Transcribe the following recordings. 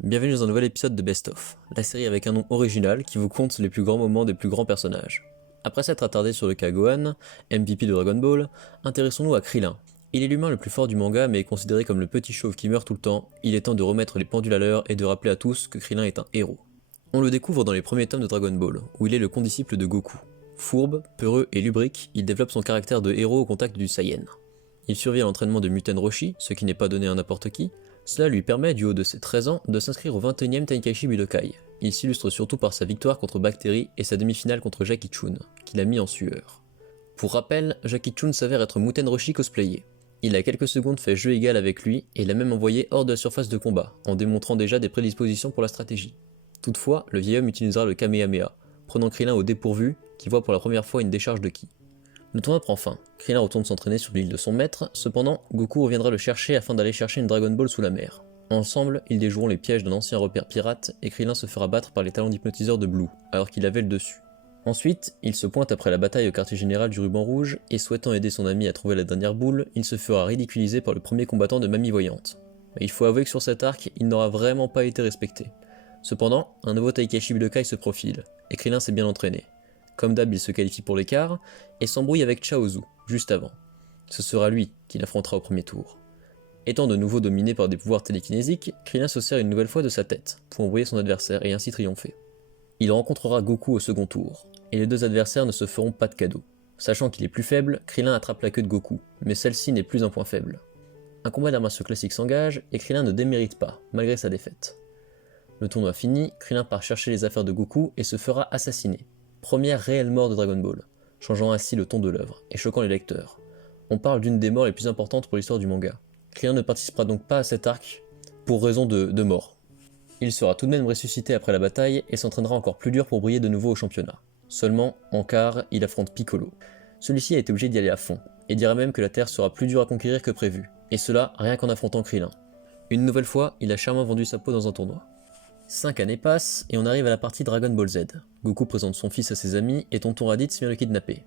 bienvenue dans un nouvel épisode de Best Of, la série avec un nom original qui vous conte les plus grands moments des plus grands personnages. Après s'être attardé sur le cas Gohan, MVP de Dragon Ball, intéressons-nous à Krillin. Il est l'humain le plus fort du manga mais est considéré comme le petit chauve qui meurt tout le temps, il est temps de remettre les pendules à l'heure et de rappeler à tous que Krillin est un héros. On le découvre dans les premiers tomes de Dragon Ball, où il est le condisciple de Goku. Fourbe, peureux et lubrique, il développe son caractère de héros au contact du Saiyan. Il survit à l'entraînement de Muten Roshi, ce qui n'est pas donné à n'importe qui. Cela lui permet, du haut de ses 13 ans, de s'inscrire au 21e Tenkaichi Budokai. Il s'illustre surtout par sa victoire contre Bactéry et sa demi-finale contre Jackie Chun, qu'il a mis en sueur. Pour rappel, Jackie Chun s'avère être Muten Roshi cosplayé. Il a quelques secondes fait jeu égal avec lui et l'a même envoyé hors de la surface de combat, en démontrant déjà des prédispositions pour la stratégie. Toutefois, le vieil homme utilisera le Kamehameha, prenant Krillin au dépourvu, qui voit pour la première fois une décharge de ki. Le tournoi prend fin, Krillin retourne s'entraîner sur l'île de son maître, cependant, Goku reviendra le chercher afin d'aller chercher une Dragon Ball sous la mer. Ensemble, ils déjoueront les pièges d'un ancien repère pirate et Krillin se fera battre par les talents d'hypnotiseur de Blue, alors qu'il avait le dessus. Ensuite, il se pointe après la bataille au quartier général du Ruban Rouge et souhaitant aider son ami à trouver la dernière boule, il se fera ridiculiser par le premier combattant de Mamie Voyante. Mais il faut avouer que sur cet arc, il n'aura vraiment pas été respecté. Cependant, un nouveau Tenkaichi Budokai se profile, et Krillin s'est bien entraîné. Comme d'hab, il se qualifie pour l'écart, et s'embrouille avec Chaozu, juste avant. Ce sera lui qui l'affrontera au premier tour. Étant de nouveau dominé par des pouvoirs télékinésiques, Krillin se sert une nouvelle fois de sa tête, pour embrouiller son adversaire et ainsi triompher. Il rencontrera Goku au second tour, et les deux adversaires ne se feront pas de cadeau. Sachant qu'il est plus faible, Krillin attrape la queue de Goku, mais celle-ci n'est plus un point faible. Un combat d'arts martiaux classique s'engage, et Krillin ne démérite pas, malgré sa défaite. Le tournoi fini, Krillin part chercher les affaires de Goku et se fera assassiner. Première réelle mort de Dragon Ball, changeant ainsi le ton de l'œuvre et choquant les lecteurs. On parle d'une des morts les plus importantes pour l'histoire du manga. Krillin ne participera donc pas à cet arc pour raison de mort. Il sera tout de même ressuscité après la bataille et s'entraînera encore plus dur pour briller de nouveau au championnat. Seulement, en quart, il affronte Piccolo. Celui-ci a été obligé d'y aller à fond, et dira même que la Terre sera plus dure à conquérir que prévu, et cela rien qu'en affrontant Krillin. Une nouvelle fois, il a chèrement vendu sa peau dans un tournoi. 5 années passent et on arrive à la partie Dragon Ball Z. Goku présente son fils à ses amis et Tonton Raditz vient le kidnapper.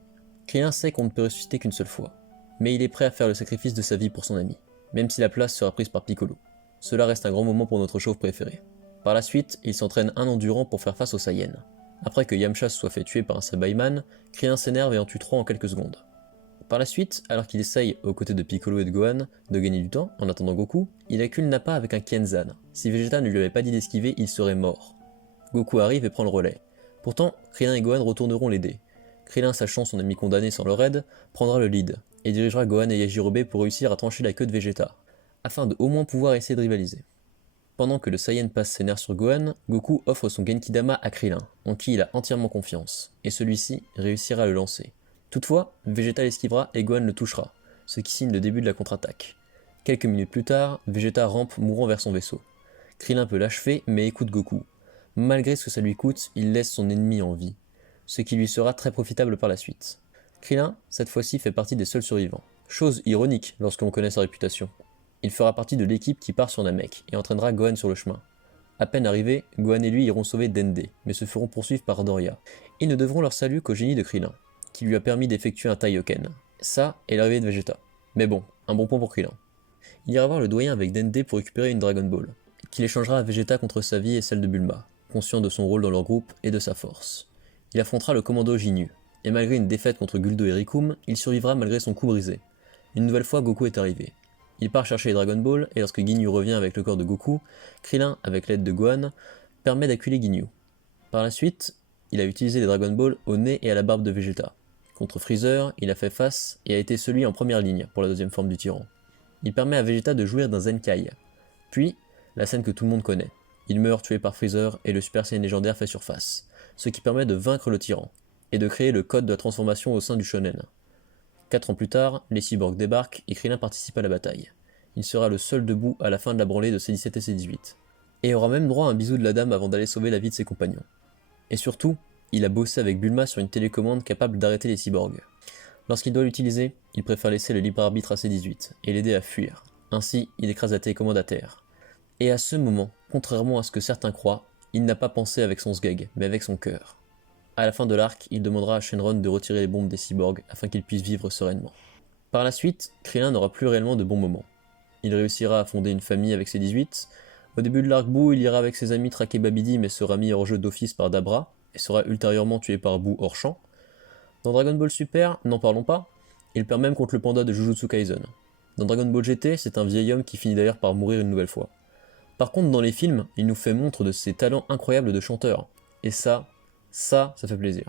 Krillin sait qu'on ne peut ressusciter qu'une seule fois, mais il est prêt à faire le sacrifice de sa vie pour son ami, même si la place sera prise par Piccolo. Cela reste un grand moment pour notre chauve préféré. Par la suite, il s'entraîne un an durant pour faire face aux Saiyans. Après que Yamcha se soit fait tuer par un Sabaiman, Krillin s'énerve et en tue 3 en quelques secondes. Par la suite, alors qu'il essaye, aux côtés de Piccolo et de Gohan, de gagner du temps en attendant Goku, il accule Nappa avec un Kenzan. Si Vegeta ne lui avait pas dit d'esquiver, il serait mort. Goku arrive et prend le relais. Pourtant, Krillin et Gohan retourneront l'aider. Krillin, sachant son ami condamné sans leur aide, prendra le lead, et dirigera Gohan et Yajirobe pour réussir à trancher la queue de Vegeta, afin de au moins pouvoir essayer de rivaliser. Pendant que le Saiyan passe ses nerfs sur Gohan, Goku offre son Genkidama à Krillin, en qui il a entièrement confiance, et celui-ci réussira à le lancer. Toutefois, Vegeta l'esquivera et Gohan le touchera, ce qui signe le début de la contre-attaque. Quelques minutes plus tard, Vegeta rampe mourant vers son vaisseau. Krillin peut l'achever mais écoute Goku. Malgré ce que ça lui coûte, il laisse son ennemi en vie, ce qui lui sera très profitable par la suite. Krillin, cette fois-ci, fait partie des seuls survivants. Chose ironique lorsque l'on connaît sa réputation. Il fera partie de l'équipe qui part sur Namek et entraînera Gohan sur le chemin. À peine arrivés, Gohan et lui iront sauver Dende, mais se feront poursuivre par Doria. Ils ne devront leur salut qu'au génie de Krillin, qui lui a permis d'effectuer un Taioken. Ça et l'arrivée de Vegeta. Mais bon, un bon point pour Krillin. Il ira voir le doyen avec Dende pour récupérer une Dragon Ball, qu'il échangera à Vegeta contre sa vie et celle de Bulma, conscient de son rôle dans leur groupe et de sa force. Il affrontera le commando Ginyu, et malgré une défaite contre Guldo et Rikum, il survivra malgré son cou brisé. Une nouvelle fois, Goku est arrivé. Il part chercher les Dragon Ball, et lorsque Ginyu revient avec le corps de Goku, Krillin, avec l'aide de Gohan, permet d'acculer Ginyu. Par la suite, il a utilisé les Dragon Ball au nez et à la barbe de Vegeta. Contre Freezer, il a fait face et a été celui en première ligne pour la deuxième forme du tyran. Il permet à Vegeta de jouir d'un Zenkai. Puis, la scène que tout le monde connaît. Il meurt tué par Freezer et le Super Saiyan légendaire fait surface, ce qui permet de vaincre le tyran, et de créer le code de la transformation au sein du shonen. 4 ans plus tard, les cyborgs débarquent et Krillin participe à la bataille. Il sera le seul debout à la fin de la branlée de C17 et C18, et aura même droit à un bisou de la dame avant d'aller sauver la vie de ses compagnons. Et surtout, il a bossé avec Bulma sur une télécommande capable d'arrêter les cyborgs. Lorsqu'il doit l'utiliser, il préfère laisser le libre arbitre à C18 et l'aider à fuir. Ainsi, il écrase la télécommande à terre. Et à ce moment, contrairement à ce que certains croient, il n'a pas pensé avec son sgeg, mais avec son cœur. À la fin de l'arc, il demandera à Shenron de retirer les bombes des cyborgs afin qu'ils puissent vivre sereinement. Par la suite, Krillin n'aura plus réellement de bons moments. Il réussira à fonder une famille avec C18, Au début de l'arc Boo, il ira avec ses amis traquer Babidi mais sera mis hors jeu d'office par Dabra et sera ultérieurement tué par Boo hors champ. Dans Dragon Ball Super, n'en parlons pas, il perd même contre le panda de Jujutsu Kaisen. Dans Dragon Ball GT, c'est un vieil homme qui finit d'ailleurs par mourir une nouvelle fois. Par contre, dans les films, il nous fait montre de ses talents incroyables de chanteur. Et ça fait plaisir.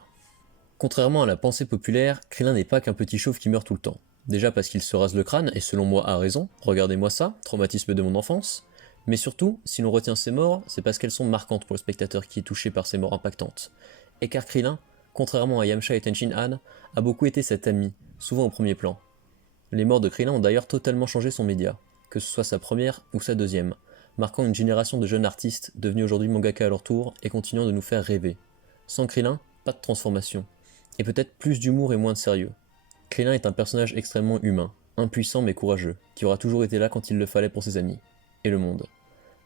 Contrairement à la pensée populaire, Krillin n'est pas qu'un petit chauve qui meurt tout le temps. Déjà parce qu'il se rase le crâne, et selon moi a raison, regardez-moi ça, traumatisme de mon enfance. Mais surtout, si l'on retient ces morts, c'est parce qu'elles sont marquantes pour le spectateur qui est touché par ces morts impactantes. Et car Krillin, contrairement à Yamcha et Tenshin Han, a beaucoup été cet ami, souvent au premier plan. Les morts de Krillin ont d'ailleurs totalement changé son média, que ce soit sa première ou sa deuxième, marquant une génération de jeunes artistes devenus aujourd'hui mangaka à leur tour et continuant de nous faire rêver. Sans Krillin, pas de transformation, et peut-être plus d'humour et moins de sérieux. Krillin est un personnage extrêmement humain, impuissant mais courageux, qui aura toujours été là quand il le fallait pour ses amis, et le monde.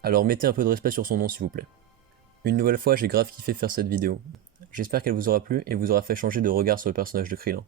Alors mettez un peu de respect sur son nom s'il vous plaît. Une nouvelle fois, j'ai grave kiffé faire cette vidéo. J'espère qu'elle vous aura plu et vous aura fait changer de regard sur le personnage de Krillin.